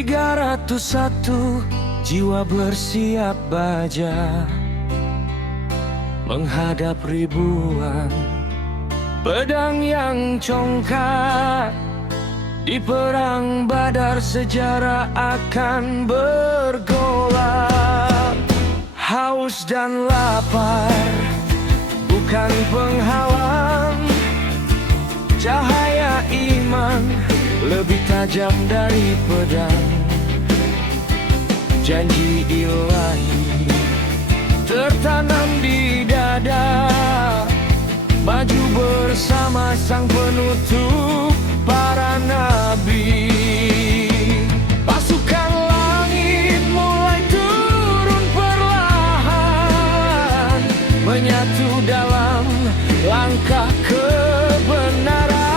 301 jiwa bersiap baja menghadap ribuan pedang yang congkak. Di perang Badar sejarah akan bergolak. Haus dan lapar bukan penghalang. Cahaya iman lebih tajam dari pedang. Janji ilahi tertanam di dada. Maju bersama sang penutup para nabi. Pasukan langit mulai turun perlahan, menyatu dalam langkah kebenaran.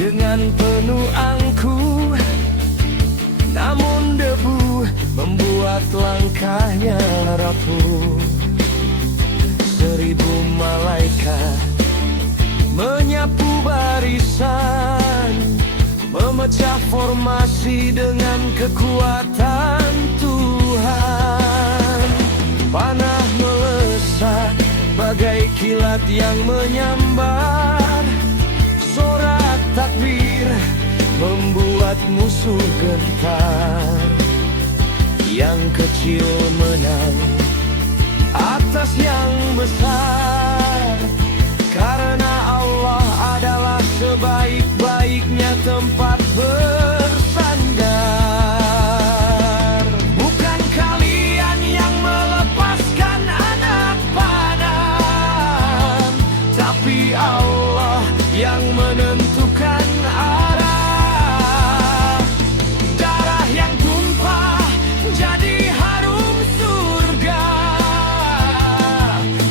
Dengan penuh angkuh, namun debu membuat langkahnya rapuh. 1000 malaikat menyapu barisan, memecah formasi dengan kekuatan Tuhan. Panah melesat bagai kilat yang menyambar. Sorak takbir membuat musuh gentar. Yang kecil menang atas yang besar, karena Allah adalah sebaik-baiknya tempat bersandar. Bukan kalian yang melepaskan anak panah, tapi Allah yang menentukan arah. Darah yang tumpah jadi harum surga,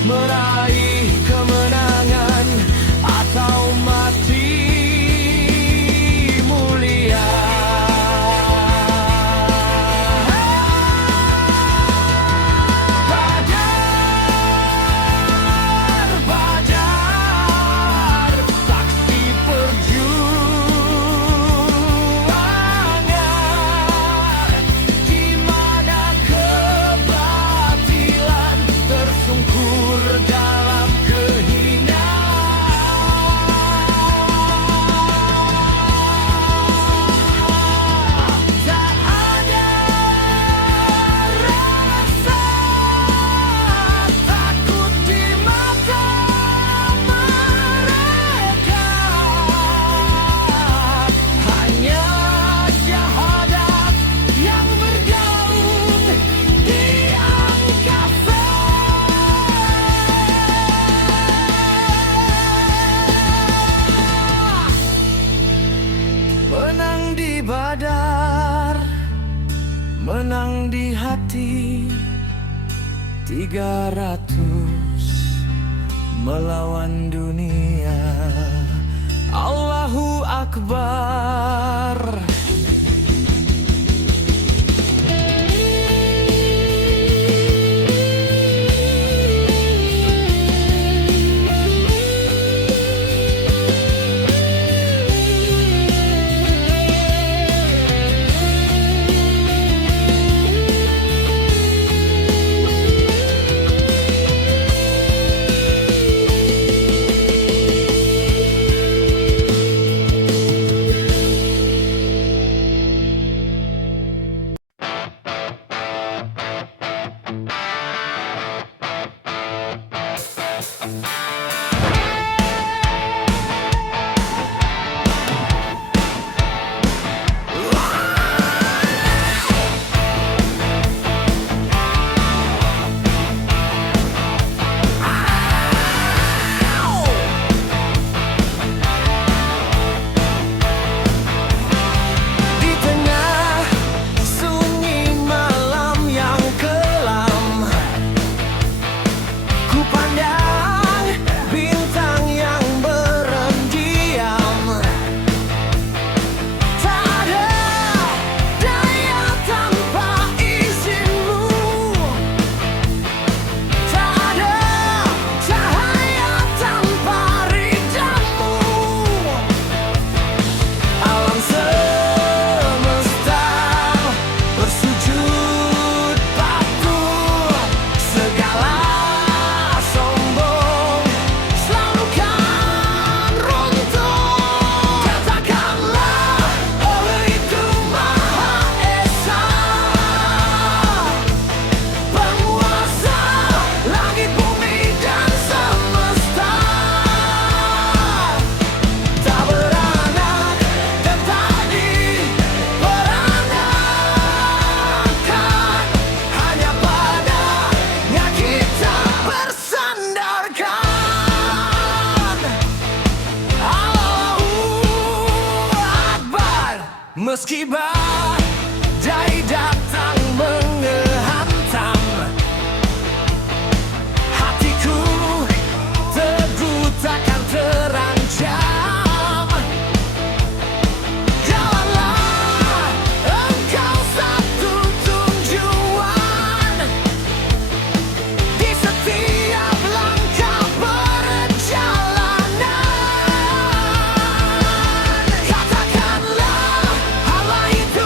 meraih kemenangan atau mati mulia. Badar, saksi perjuangan, di mana kebatilan tersungkur dalam kehinaan. Tak ada rasa takut di mata mereka, hanya syahadat yang bergaung di angkasa. Menang di Badar, menang di hati. 300 melawan dunia. Allahu Akbar. Meski badai datang menghantam, hatiku teguh takkan terancam. Kawanlah engkau satu tujuan di setiap langkah perjalanan. Katakanlah Allah itu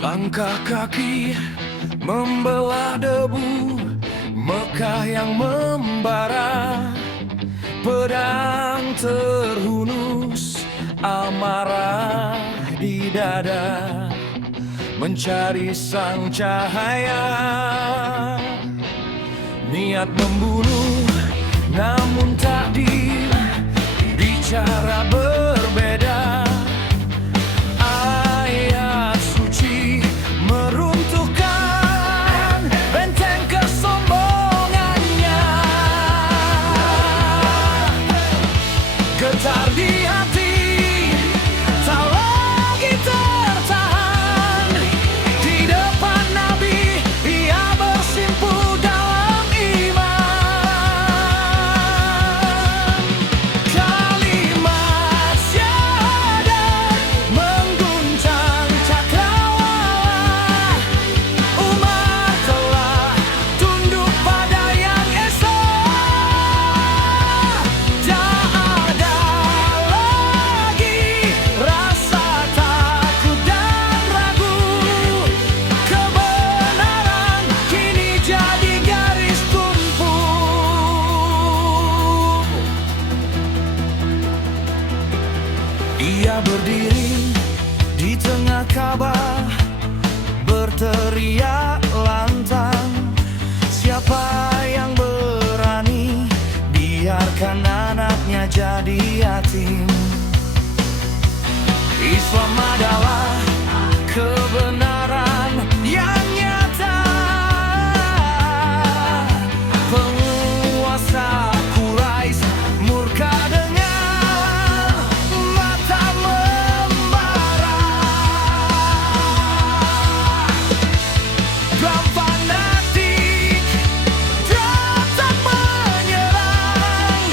Langkah kaki membelah debu Mekah yang membara, pedang terhunus, amarah di dada, mencari sang cahaya. Niat membunuh, namun takdir bicara berbeda. Ayat suci meruntuhkan benteng kesombongannya. Getar di hati, tak lagi tertahan. Di depan Nabi, ia bersimpu dalam iman. Kalimat syahadat mengguncang cakrawala. Umat telah tunduk pada yang esa. Tak ada lagi rasa takut dan ragu. Kebenaran kini jadi garis tumpul. Ia berdiri di tengah Ka'bah, berteriak lantang, siapa yang berani biarkan anaknya jadi yatim. Islam adalah kebenaran yang nyata. Penguasa Quraisy murka dengan mata membara. Kaum fanatik tetap menyerang,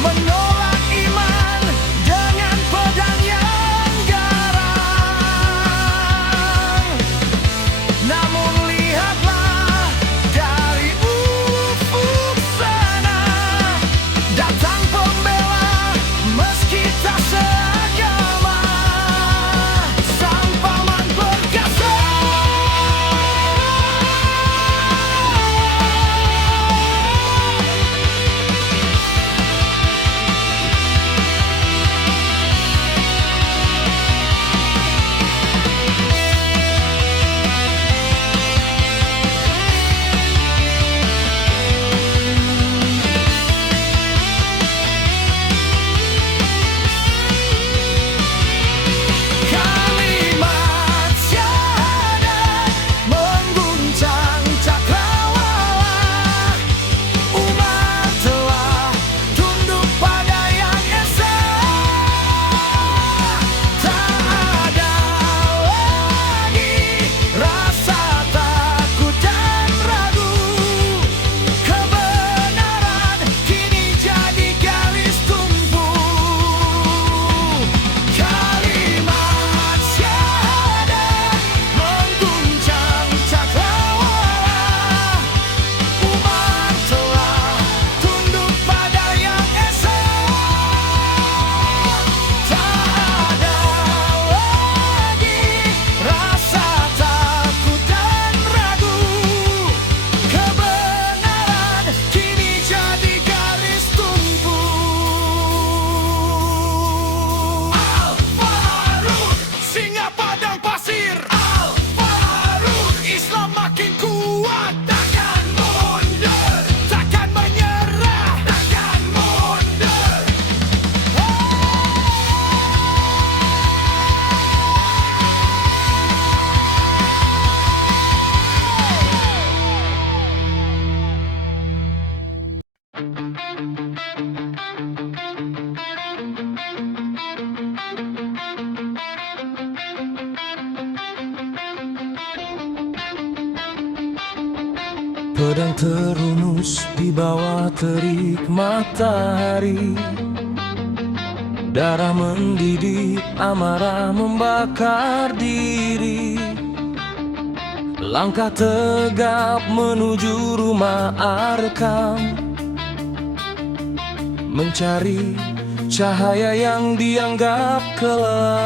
menolak iman dengan pedang yang garang. Namun lihatlah dari ufuk sana, datang pembela meski tak seagama, sang paman perkasa. Kalimat syahadat mengguncang cakrawala. Umat telah tunduk pada yang esa. Tak ada lagi rasa takut dan ragu. Kebenaran kini jadi garis tumpul. Kalimat syahadat mengguncang cakrawala. Umat telah tunduk pada yang esa. Tak ada lagi rasa takut dan ragu. Kebenaran kini jadi garis tumpul. Al-Faruq, singa padang pasir. Al-Faruq, Islam makin kuat. Takkan mundur, takkan menyerah, takkan mundur. Pedang terhunus di bawah terik matahari. Darah mendidih, amarah membakar diri. Langkah tegap menuju rumah Arkam, mencari cahaya yang dianggap kelam.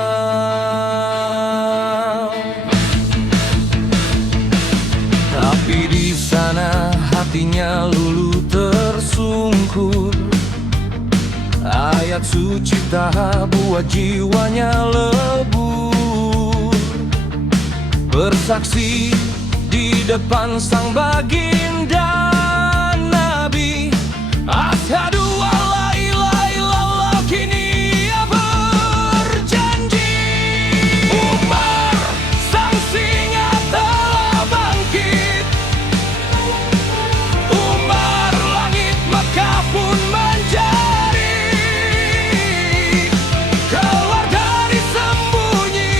mana hatinya luluh tersungkur. Ayat suci tak buat jiwanya lebur. Bersaksi di depan sang baginda Nabi, asyhadu alla ilaha illallah, kini ia berjanji. Umar sang singa telah bangkit. Umar langit Mekah pun menjadi. Keluar dari sembunyi,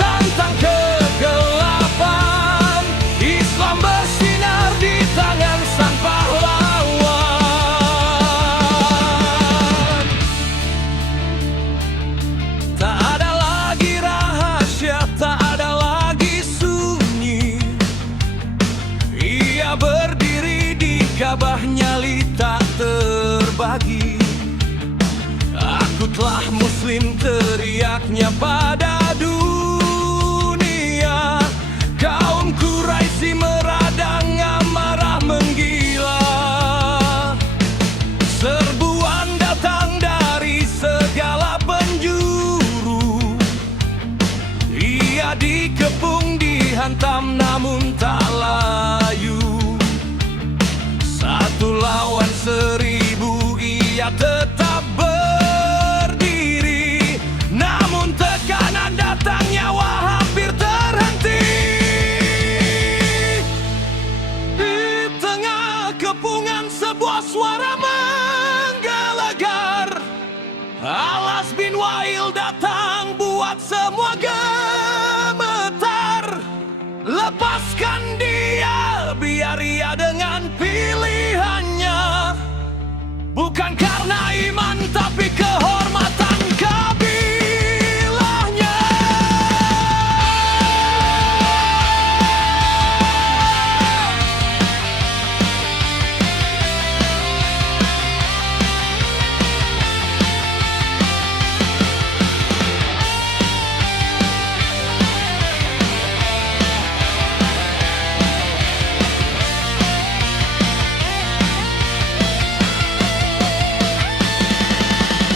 tantang kegelapan. Islam bersinar di tangan sang pahlawan. Tak ada lagi rahasia, tak ada lagi sunyi. Ia berdiri di Ka'bah, nyali tak terbagi. Aku telah muslim, teriaknya pada dunia. Kaum Quraisy meradang, amarah menggila. Serbuan datang dari segala penjuru. Ia dikepung, dihantam, namun tak layu. Satu lawan 1000, ia tetap berdiri. Namun tekanan datang, nyawa hampir terhenti. Di tengah kepungan sebuah suara menggelegar. Alas bin Wa'il datang, buat semua gemetar. Lepaskan dia, biar ia dengan pilihannya. Bukan karena iman, tapi kehormatan kabilahnya.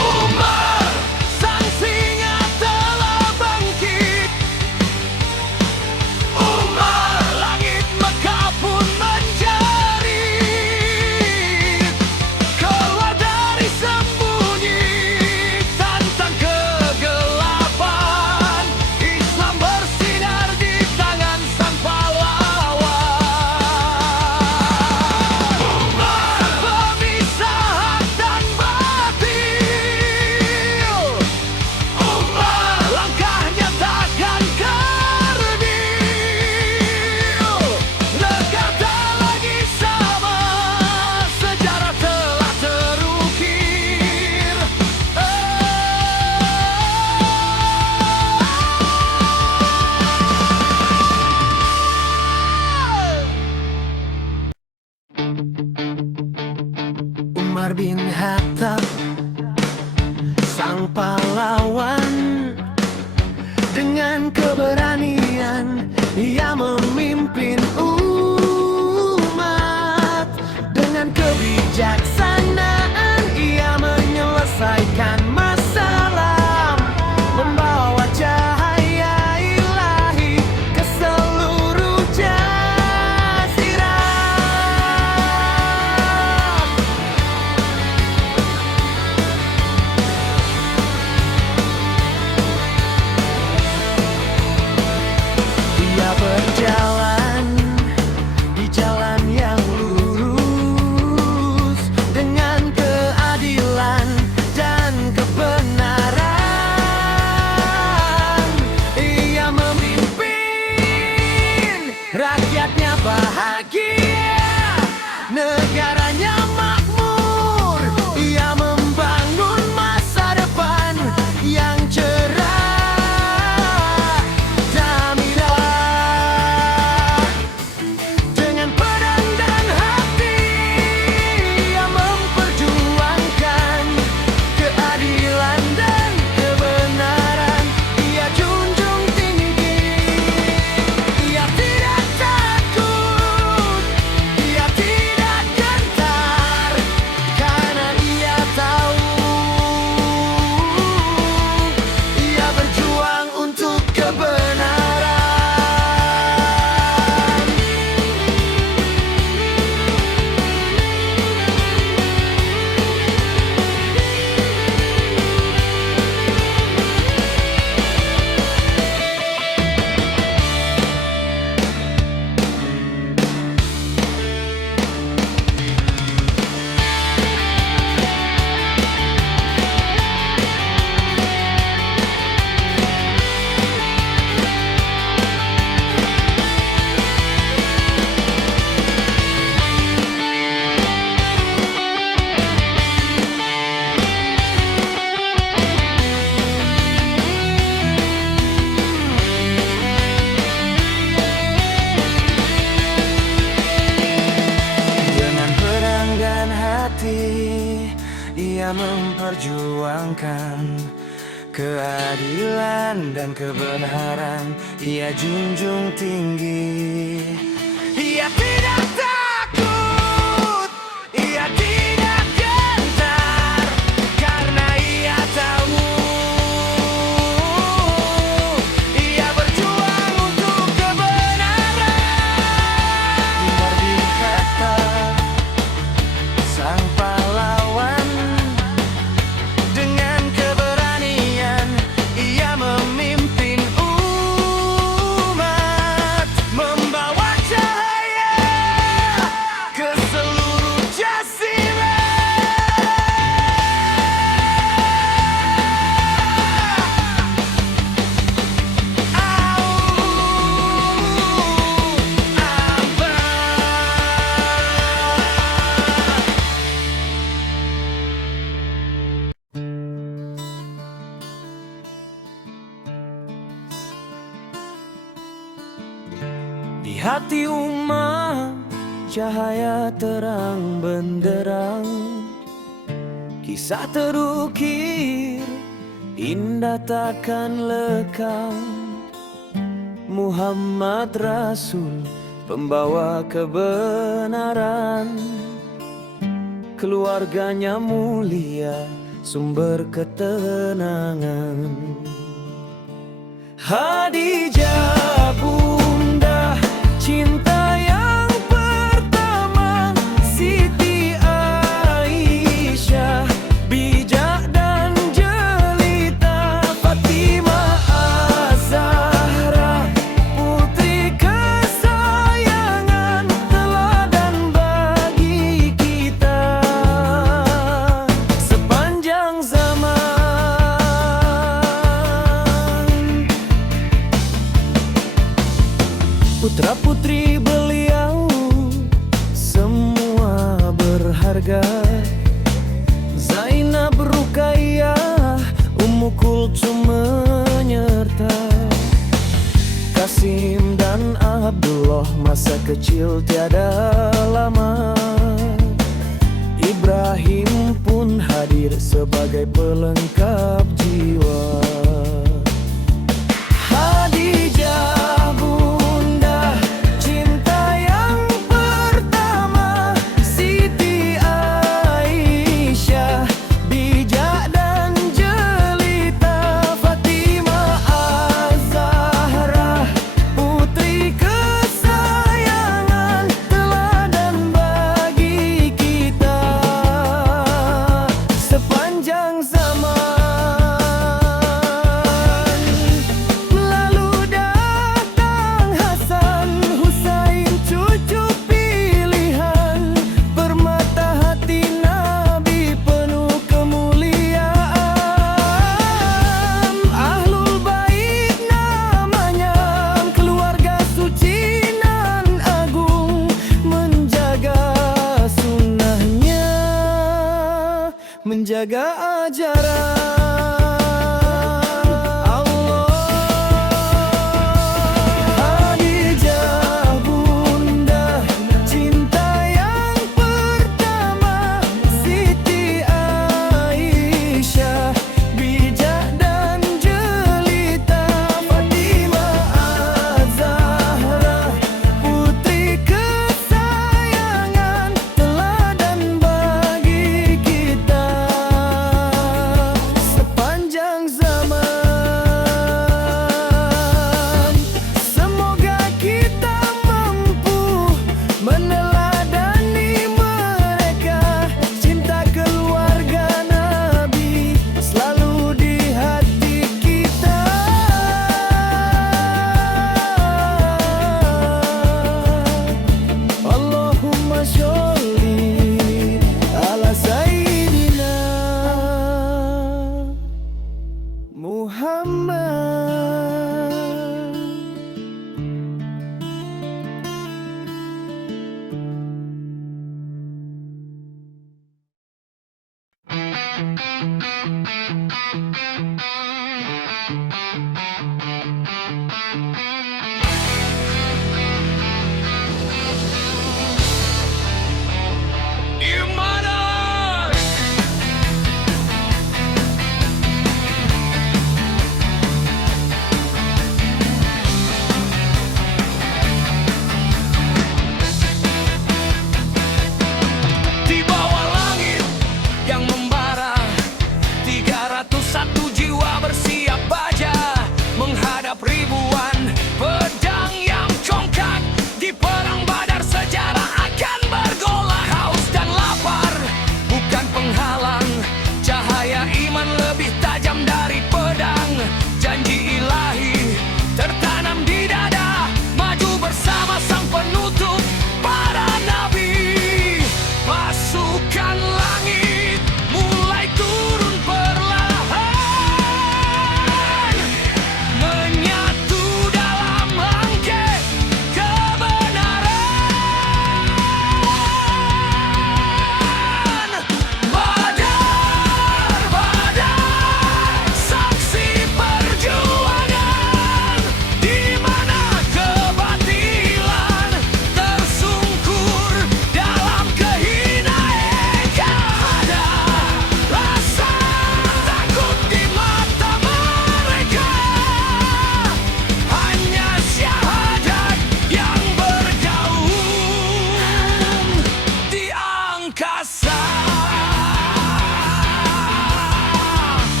Umar sang singa telah bangkit. Umar langit Mekah pun menjerit. Keluar dari sembunyi, tantang kegelapan. Islam bersinar di tangan sang pahlawan. Umar pemisah hak dan batil. Umar langkahnya takkan kerdil. Negara tak lagi sama, sejarah telah terukir. Umar bin Khattab, sang pahlawan, dengan keberanian ia memimpin umat. Dengan kebijaksanaan ia menyelesaikan masalah, membawa cahaya ilahi ke seluruh jazirah. Ia berjalan di jalan yang lurus dengan ia memperjuangkan keadilan dan kebenaran, ia junjung tinggi. Ia tidak takut, ia tidak gentar, karena ia tahu ia berjuang untuk kebenaran. Mardi kata sang pahlawan, dengan keberanian ia memimpin umat, membawa cahaya ke seluruh jazirah. Di hati umat cahaya terang benderang, kisah terukir indah takkan lekang. Muhammad Rasul pembawa kebenaran, keluarganya mulia sumber ketenangan. Khadijah bunda cinta yang pertama, Siti Aisyah bijak dan jelita, Fatimah Az-Zahra putri kesayangan, teladan bagi kita sepanjang zaman. Putra-putri beliau semua berharga, Zainab, Ruqayyah, Ummu Kulthum menyerta Qasim dan Abdullah, masa kecil tiada lama. Ibrahim pun hadir sebagai pelengkap jiwa. Khadijah bunda cinta yang pertama, Siti Aisyah bijak dan jelita, Fatimah Az-Zahra putri kesayangan, teladan bagi kita sepanjang zaman. Lalu datang Hasan Husain cucu pilihan, permata hati Nabi penuh kemuliaan. Ahlul Bait namanya, keluarga suci nan agung, menjaga sunnahnya, menjaga ajaran Khadijah bunda cinta yang pertama, Siti Aisyah bijak dan jelita, Fatimah Az-Zahra putri kesayangan, teladan bagi kita sepanjang zaman. Semoga kita mampu meneladani mereka, cinta keluarga Nabi selalu di hati kita. Allahumma sholli ala Sayyidina Muhammad.